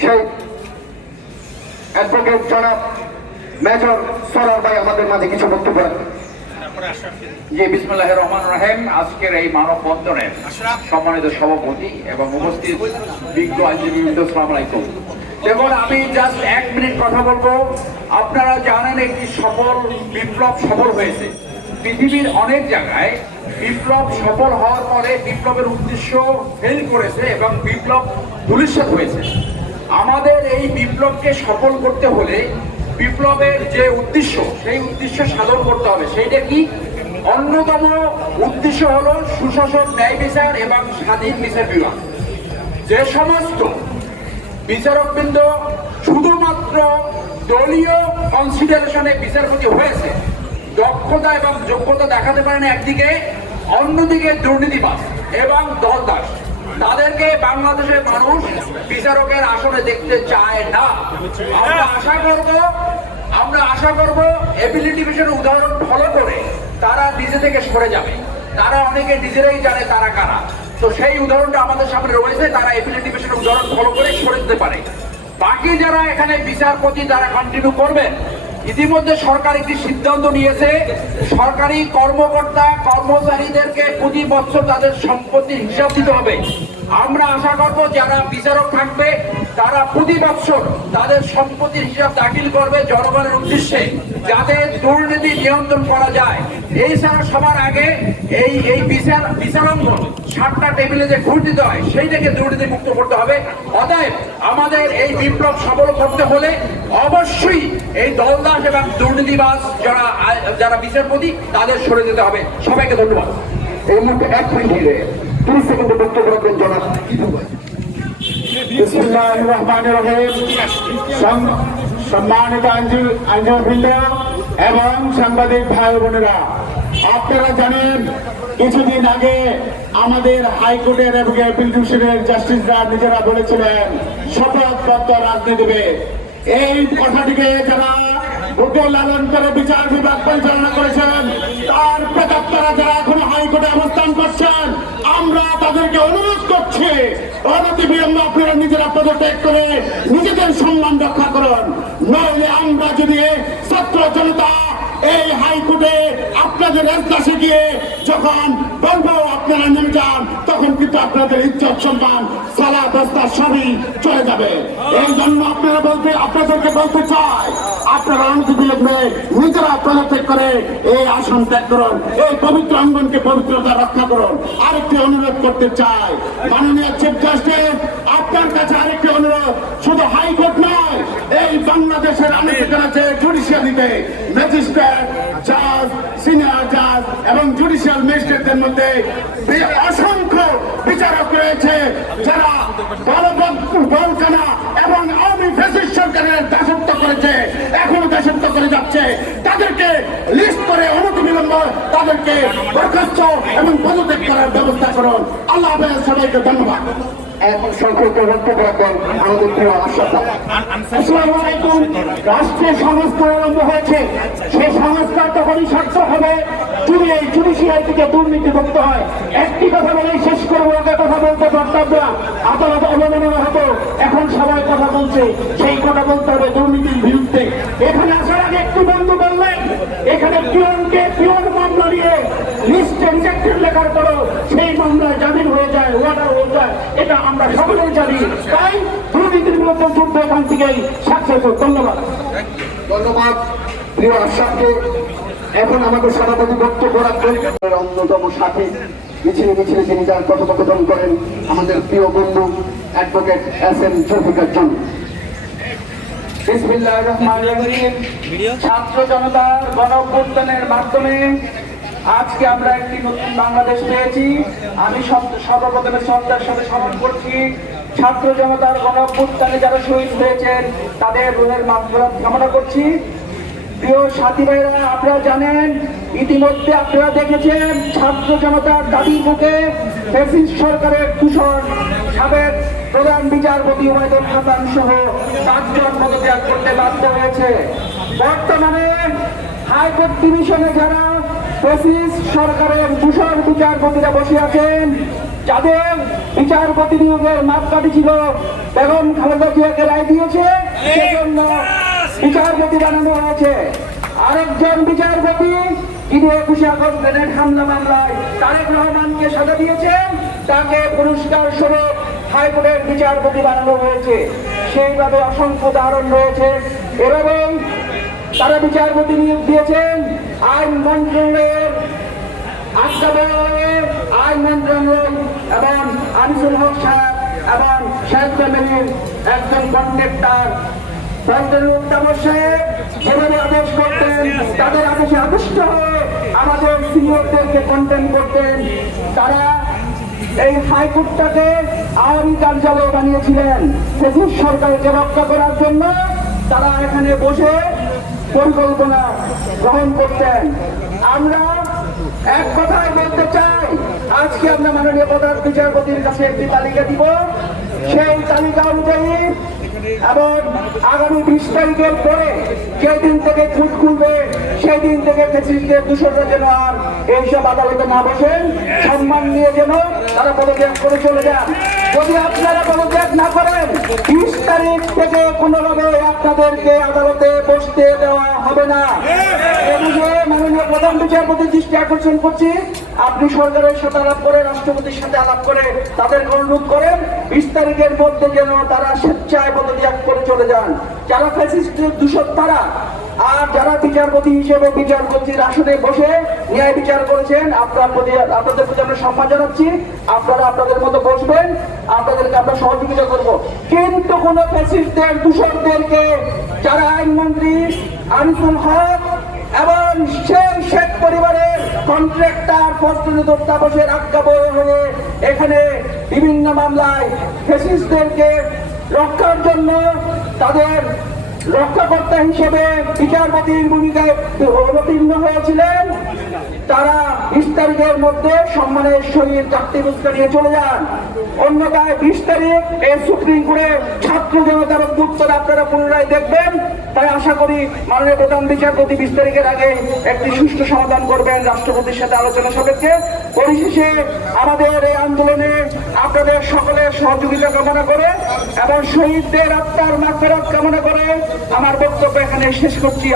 সেই অ্যাডভোকেট জনাব মেজর সরার ভাই আমাদের মাঝে কিছু বক্তব্য রাখবেন। জি, বিসমিল্লাহির রহমানির রহিম। আজকের এই মানববন্ধনের সম্মানিত সভাপতি এবং উপস্থিত বিজ্ঞ আইনজীবীবৃন্দ, আসসালামু আলাইকুম। দেখুন, আমি জাস্ট 1 মিনিট কথা বলবো। আপনারা জানেন একটি বিপ্লব সফল হয়েছে। পৃথিবীর অনেক জায়গায় বিপ্লব সফল হওয়ার পরে বিপ্লবের উদ্দেশ্য ফেল করেছে এবং বিপ্লব ধূলিসাৎ হয়েছে। আমাদের এই বিপ্লবকে সফল করতে হলে বিপ্লবের যে উদ্দেশ্য, সেই উদ্দেশ্য সাধন করতে হবে। সেইটা কি? অন্যতম উদ্দেশ্য হলো সুশাসন, ন্যায় বিচার এবং স্বাধীন বিচার বিভাগ। যে সমস্ত বিচারকবৃন্দ শুধুমাত্র দলীয় কনসিডারেশনে বিচারপতি হয়েছে, দক্ষতা এবং যোগ্যতা দেখাতে পারে না একদিকে, অন্যদিকে দুর্নীতিবাজ এবং দলদাস, তাদেরকে বাংলাদেশের মানুষ বিচারকের আসনে দেখতে চায় না। আমরা আশা করব এবিলিটি বিষয়ের উদাহরণ ফলো করে তারা নিজে থেকে সরে যাবে। তারা অনেকে নিজেরাই জানে তারা কারা। তো সেই উদাহরণটা আমাদের সামনে রয়েছে, তারা এবিলিটি বিষয়ের উদাহরণ ফলো করে সরে যেতে পারে। বাকি যারা এখানে বিচারপতি তারা কন্টিনিউ করবেন। ইতিমধ্যে সরকার একটি সিদ্ধান্ত নিয়েছে, সরকারি কর্মকর্তা কর্মচারীদেরকে প্রতি বছর তাদের সম্পত্তির হিসাব দিতে হবে। আমরা আশা করব যারা বিচারক থাকবে তারা প্রতি বছর তাদের সম্পত্তির হিসাব দাখিল করবে জনগণের উদ্দেশ্যে, যাতে দুর্নীতি নিয়ন্ত্রণ করা যায়। এই ছাড়া সবার আগে এই বিচারাঙ্গন 7টা টেবিলে যে ঘুষ দিতে হয় সেইটাকে দুর্নীতি মুক্ত করতে হবে। অতএব আমাদের এই বিপ্লব সফল করতে হলে অবশ্যই এই দলদাস এবং দুর্নীতিবাজ যারা বিচারপতি তাদের সরে যেতে হবে। সবাইকে ধন্যবাদ। এই মুহূর্তে 1 মিনিটে 30 সেকেন্ডে বক্তব্য রাখবেন জনাব বিসমিল্লাহির রহমানির রহিম। সম্মানিত আইনজীবীবৃন্দ এবং সাংবাদিক ভাই বোনেরা, আপনারা জানেন কিছুদিন আগে আমাদের হাইকোর্টের এবং অ্যাপিল ডিভিশনের জাস্টিসরা নিজেরা বলেছিলেন শপথবদ্ধ রাজনীতিবিদ। এই কথাটিকে যারা বুকে লালন করে বিচার বিভাগ পরিচালনা করেছেন, তার প্রেতাত্মারা যারা এখন হাইকোর্টে অবস্থান করছেন, আমরা তাদেরকে অনুরোধ করছি অনতিবিলম্বে আপনারা নিজেরা পদত্যাগ করে নিজেদের সম্মান রক্ষা করুন। নইলে আমরা যদি ছাত্র জনতা এই হাইকোর্টে আপনাদের এজলাসে গিয়ে যখন বলবো আপনারা নেমে যান, তখন কিন্তু আপনাদের ইজ্জত সম্মান সালা দস্তা সবই চলে যাবে। এই জন্য আপনাদেরকে বলতে চাই, আপনারা অনতিবিলম্বে নিজেরা পদত্যাগ করে এই আসন ত্যাগ করুন, এই পবিত্র অঙ্গনকে পবিত্রতা রক্ষা করুন। আরেকটি অনুরোধ করতে চাই, মাননীয় চিফ জাস্টিস, আপনার কাছে আরেকটি অনুরোধ, শুধু হাইকোর্ট নয়, এই বাংলাদেশের অনেক আছে জুডিশিয়ারিতে ম্যাজিস্ট্রেট, জাজ, সিনিয়র জাজ এবং জুডিশিয়াল ম্যাজিস্ট্রেটদের মধ্যে অসংখ্য বিচারক রয়েছে যারা বলকানা এবং আওয়ামী ফ্যাসিস্ট সরকারের দাসত্ব করেছে, এখনো দাসত্ব করে যাচ্ছে। তাদেরকে লিস্ট করে অনতিবিলম্বে তাদেরকে বরখাস্ত এবং পদত্যাগ করার ব্যবস্থা করুন। আল্লাহ হাফেজ, সবাইকে ধন্যবাদ। এখন সংক্ষিপ্ত বক্তব্য রাখবেন আমাদের প্রিয় আশরাফ। আসসালামু আলাইকুম। রাষ্ট্রের সংস্কার আরম্ভ হয়েছে, সেই সংস্কার তখনই সার্থক হবে যদি এই জুডিশিয়ারি থেকে দুর্নীতি মুক্ত হয়। একটি কথা বলেই শেষ করবো, আগে কথা বলতে পারতাম না, আদালত অবমাননা হতো, এখন সবাই কথা বলছে, সেই কথা বলতে হবে দুর্নীতির বিরুদ্ধে। এখানে আসার আগে একটু বন্ধু বললেন এখানে পিওন মামলা নিয়ে লিস্টে রিজেক্টেড লেখার পরও সেই মামলায় জামিন হয়ে যায়, ওয়ার্ডার হয়ে যায়, এটা আমরা সকলেই জানি। তাই দুর্নীতির বিরুদ্ধে যুদ্ধ এখান থেকেই সাকসেস। ধন্যবাদ। ধন্যবাদ প্রিয় আশরাফকে। এখন আমাদের সভাপতি বক্তব্য রাখবেন অন্যতম সাথী, মিছিলে তিনি যার কথোপকথন করেন আমাদের প্রিয় বন্ধু অ্যাডভোকেট SM জুলফিকার জন। বিসমিল্লাহির রহমানির রহিম। ছাত্র জনতার গণ-অভ্যুত্থানের মাধ্যমে আজকে আমরা একটি নতুন বাংলাদেশ পেয়েছি। আমি সর্বপ্রথমে শ্রদ্ধার সাথে স্মরণ করছি ছাত্র জনতার গণ-অভ্যুত্থানে যারা শহীদ হয়েছেন তাদের রুহের মাগফিরাত কামনা করছি। প্রিয় সাথী ভাইরা, আপনারা জানেন, ইতিমধ্যে আপনারা দেখেছেন ছাত্র জনতার দাবি বুকে ফ্যাসিস্ট সরকারের দূষণ সাবেক প্রধান বিচারপতি ওবায়দুল হাসান সহ 5 জন পদত্যাগ করতে বাধ্য হয়েছে। বর্তমানে হাইকোর্ট ডিভিশনে যারা ফ্যাসিস্ট সরকারের দূষণ বিচারপতিরা বসে আছেন, যাদের বিচারপতি নিয়োগের মাপকাঠি ছিল বেগম খালেদা জিয়াকে রায় দিয়েছে, সেজন্য বিচারপতি বানানো হয়েছে। আরেকজন বিচারপতি যিনি 21 আগস্ট গ্রেনেড হামলা মামলায় তারেক রহমানকে সাজা দিয়েছেন, তাকে পুরস্কার স্বরূপ হাইকোর্টের বিচারপতি বানানো হয়েছে। সেইভাবে অসংখ্য উদাহরণ রয়েছে। এভাবেই তারা বিচারপতি নিয়োগ দিয়েছেন। আইন মন্ত্রণালয়ের আইন মন্ত্রণালয় এবং আনিসুল হক সাহেব এবং শেখ ফ্যামিলির একজন কন্ট্রাক্টর যেভাবে আদেশ করতেন, তাদের আদেশে আকৃষ্ট হয়ে আমাদের সিনিয়রদেরকে কন্টেন্ট করতেন। তারা এই হাইকোর্টটাকে আওয়ামী কার্যালয় বানিয়েছিলেন ফেসিস সরকারকে রক্ষা করার জন্য। তারা এখানে বসে পরিকল্পনা গ্রহণ করতেন। আমরা এক কথায় বলতে চাই, আজকে আমরা মাননীয় প্রধান বিচারপতির কাছে একটি তালিকা দিব। সেই তালিকা অনুযায়ী এবং আগামী 20 তারিখের পরে যেদিন থেকে খুঁজ খুলবে সেই দিন থেকে ফেসিলিটির দূষণরা যেন আর এইসব আদালতে না বসেন, সম্মান নিয়ে যেন তারা পদত্যাগ করে চলে যান। যদি আপনারা পদত্যাগ না করেন, 20 তারিখ থেকে কোনোভাবে আপনাদেরকে আদালতে বসতে দেওয়া হবে না। এদিকে মাননীয় প্রধান বিচারপতির দৃষ্টি আকর্ষণ করছি, আপনি সরকারের সাথে আলাপ করে, রাষ্ট্রপতির সাথে আলাপ করে তাদেরকে অনুরোধ করেন 20 তারিখের মধ্যে যেন তারা স্বেচ্ছায় পদত্যাগ করে চলে যান। যারা ফ্যাসিস্টের দূষণ তারা, আর যারা বিচারপতি হিসেবে বিচারপতির আসনে বসে ন্যায় বিচার করেছেন, আপনাদের প্রতি আমরা সম্মান জানাচ্ছি। আপনারা আপনাদের মতো বসবেন, আপনাদেরকে আমরা সহযোগিতা করব। কিন্তু কোন ফ্যাসিস্টদের দূষণদেরকে যারা আইনমন্ত্রী আনিসুল হক এবং সেই শেখ পরিবারের কন্ট্রাক্টর তত্ত্বাবশের আজ্ঞা বয়ে হয়ে এখানে বিভিন্ন মামলায় ফ্যাসিস্টদেরকে রক্ষার জন্য তাদের রক্ষাকর্তা হিসেবে বিচারপতির ভূমিকায় অবতীর্ণ হয়েছিলেন, তারা 20 তারিখের মধ্যে সম্মানের সহিত চাকরি পুরস্কার নিয়ে চলে যান। অন্যথায় 20 তারিখ এই সুপ্রিম কোর্টের ছাত্র জনতার উত্তর আপনারা পুনরায় দেখবেন। তাই আশা করি মাননীয় প্রধান বিচারপতি 20 তারিখের আগে একটি সুষ্ঠু সমাধান করবেন রাষ্ট্রপতির সাথে আলোচনা সাপেক্ষে। পরিশেষে আমাদের এই আন্দোলনে আপনাদের সকলের সহযোগিতা কামনা করে এবং শহীদদের আত্মার মাগফিরাত কামনা করে আমার বক্তব্য এখানে শেষ করছি।